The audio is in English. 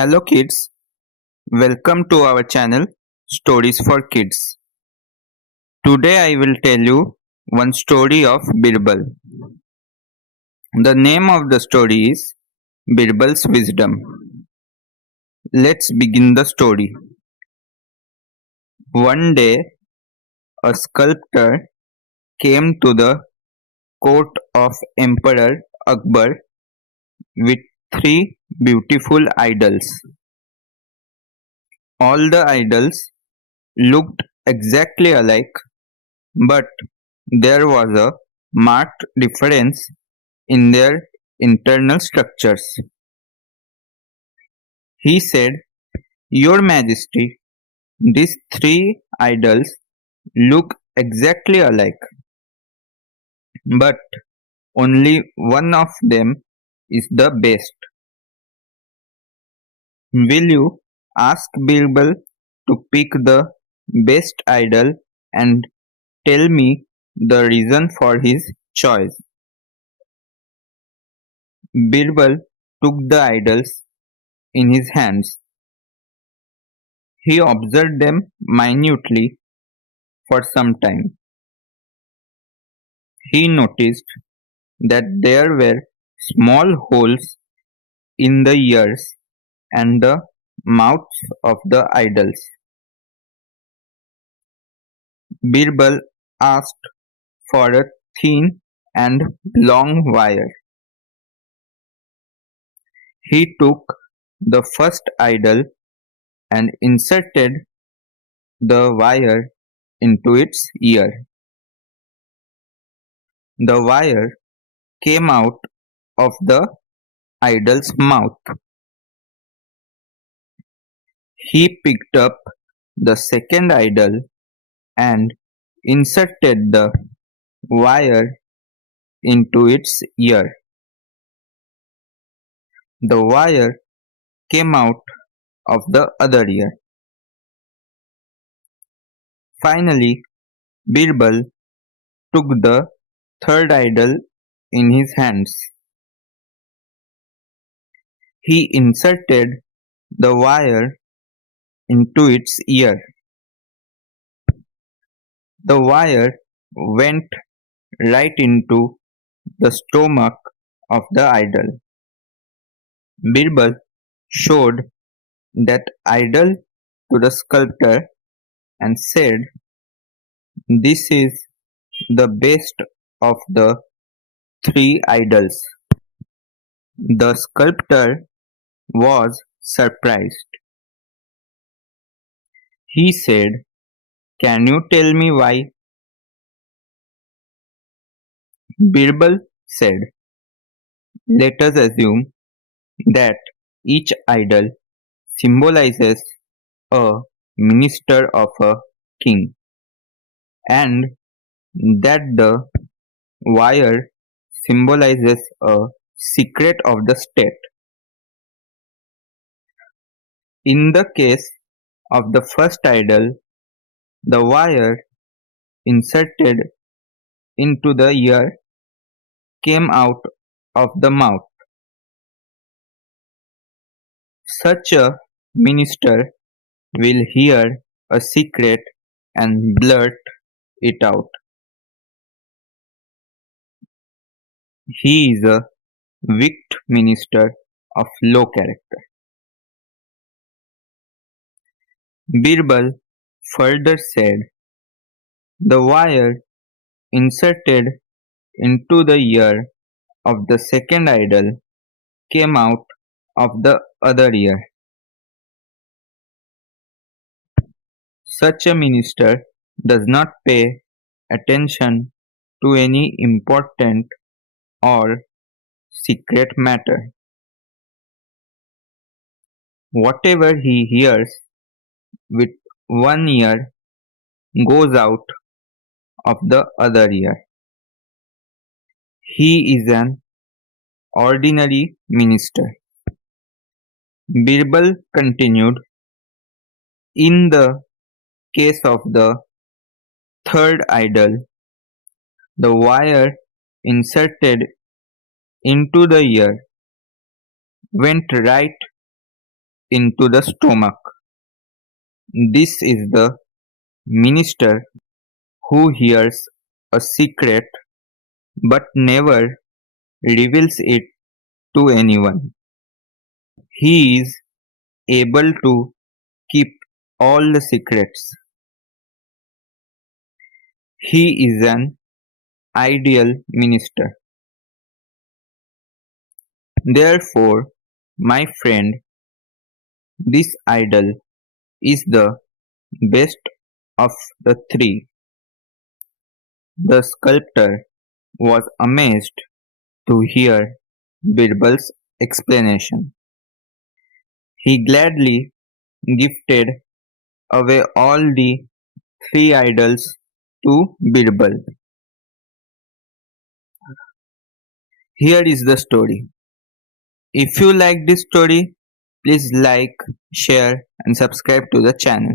Hello kids, welcome to our channel Stories for Kids. Today I will tell you one story of Birbal. The name of the story is Birbal's Wisdom. Let's begin the story. One day a sculptor came to the court of Emperor Akbar with three beautiful idols. All the idols looked exactly alike, but there was a marked difference in their internal structures. He said, Your Majesty, these three idols look exactly alike, but only one of them is the best. Will you ask Birbal to pick the best idol and tell me the reason for his choice? Birbal took the idols in his hands. He observed them minutely for some time. He noticed that there were small holes in the ears and the mouths of the idols. Birbal asked for a thin and long wire. He took the first idol and inserted the wire into its ear. The wire came out of the idol's mouth. He picked up the second idol and inserted the wire into its ear. The wire came out of the other ear. Finally, Birbal took the third idol in his hands. He inserted the wire into its ear. The wire went right into the stomach of the idol. Birbal showed that idol to the sculptor and said, This is the best of the three idols. The sculptor was surprised. He said, Can you tell me why? Birbal said, Let us assume that each idol symbolizes a minister of a king, and that the wire symbolizes a secret of the state. In the case of the first idol, the wire inserted into the ear came out of the mouth. Such a minister will hear a secret and blurt it out. He is a wicked minister of low character. Birbal further said, The wire inserted into the ear of the second idol came out of the other ear. Such a minister does not pay attention to any important or secret matter. Whatever he hears with one ear goes out of the other ear. He is an ordinary minister. Birbal continued, In the case of the third idol, the wire inserted into the ear went right into the stomach. This is the minister who hears a secret but never reveals it to anyone. He is able to keep all the secrets. He is an ideal minister. Therefore, my friend, this idol is the best of the three. The sculptor was amazed to hear Birbal's explanation. He gladly gifted away all the three idols to Birbal. Here is the story. If you like this story, please like, share and subscribe to the channel.